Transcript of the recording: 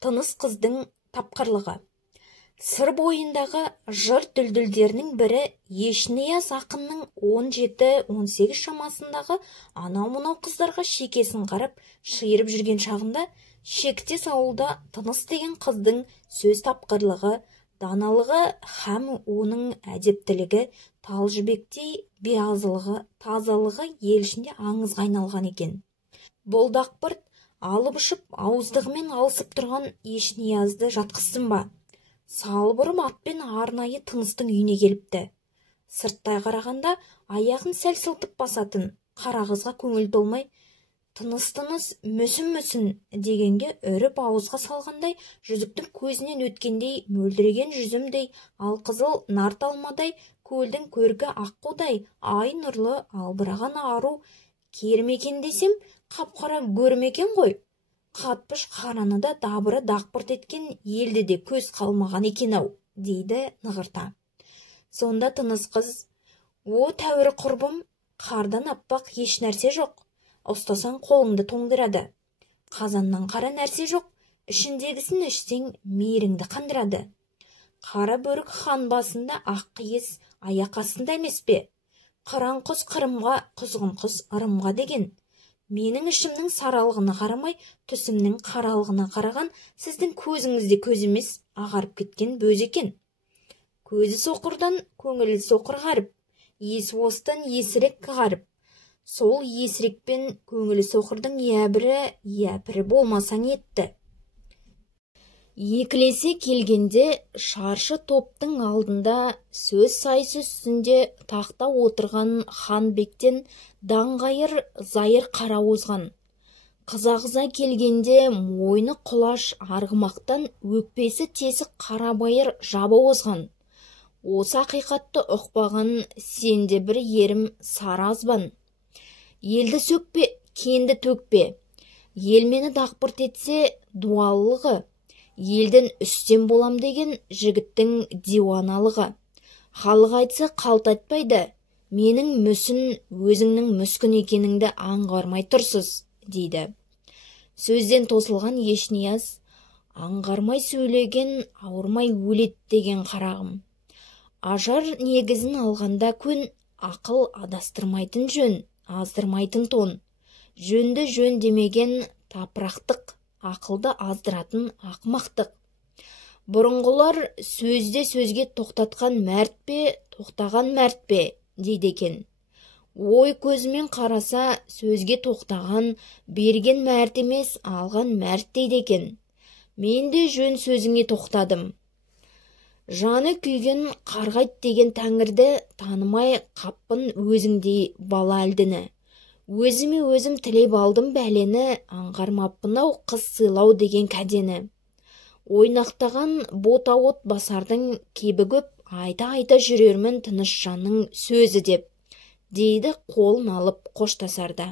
Тыныс қыздың тапқырлығы. Сыр бойындағы жыр дүлдүлдерінің бірі Ешнияз ақынның 17-18 шамасындағы анау-мынау қыздарға шекесін қарап шиырып жүрген шағында шектес ауылда Тыныс деген қыздың сөз тапқырлығы, даналығы һәм оның әдептілігі тал жібектей биязылығы, тазалығы ел ішінде аңызға айналған екен. Бұл дақпырт алып ұшып ауыздығымен алысып тұрған Ешниязды жатқызсын ба? Салып ұрып атпен арнайы Тыныстың үйіне келіпті. Сырттай қарағанда аяғын сәл сылтып басатын қара қызға көңіл толмай, тыныс мүсін дегенге үріп ауызға салғандай, жүзіктің көзінен өткендей мөлдіреген жүзімдей, алқызыл нарт алмадай, көлдің көркі аққудай, ай нұрлы албыраған ару кермекен десем, қап-қара көрмекен ғой. Қатпыш қараны да дабыры дақпырт еткен елді де көз қалмаған екен-ау, дейді нығырта. Сонда Тыныс қыз: "О, тәуір құрбым, қардан аппақ еш нәрсе жоқ. Ұстасаң қолыңды тоңдырады. Қазаннан қара нәрсе жоқ, ішіндегісін ішсең мейіріңді қандырады. Қара бөрік хан басында ақ қиыз аяқ астында емес пе? Қыран құс қырымға, құзғын құс ырымға деген. Менің ішімнің саралығына қарамай, түсімнің қаралығына қараған сіздің көзіңізде көз емес, ағарып кеткен бөз екен. Көзі соқырдан көңілі соқыр ғарып, есі осыдан есірек ғарып. Сол есірек пен көңілі соқырдың япірі болмасаң етті." Екілесе келгенде шаршы топтың алдында сөз сайысы үстінде тақта отырған хан бектен даңғайыр зайыр қара озған. Қыза келгенде мойны құлаш арғымақтан өкпесі тесік қара байыр жабы озған. Осы ақиқатты ұқпаған сенде бір ерім сары азбан. Елді сөкпе, кенді төкпе. Ел мені дақпырт етсе дуалылығы. Елден үстем болам деген жігіттің диуаналығы. Халық айтса қалт айтпайды. Менің мүсін өзіңнің мүскін екеніңді аңғармай тұрсыз, дейді. Сөзден тосылған Ешнияз: "Аңғармай сөйлеген ауырмай өлет" деген қарағым. Ажар негізін алғанда көн, ақыл адастырмайтын жөн, аздырмайтын тон. Жөнді жөн демеген тапырақтық, ақылды аздыратын ақмақтық. Бұрынғылар сөзде сөзге тоқтатқан мәрт пе, тоқтаған мәрт пе, дейді екен. Ой көзімен қараса сөзге тоқтаған, берген мәрт емес, алған мәрт дейді екен. Мен де жөн сөзіңе тоқтадым. Жаны күйген қарғайт деген тәңірді танымай қаппын өзіңдей бала әлдіні. Өзіме өзім тілеп алдым бәлені, аңғармаппын-ау қыз сыйлау деген кәдені. Ойнақтаған бота от басардың кебі көп, айта жүрермін тыныш жанның сөзі деп, дейді қолын алып қоштасарда.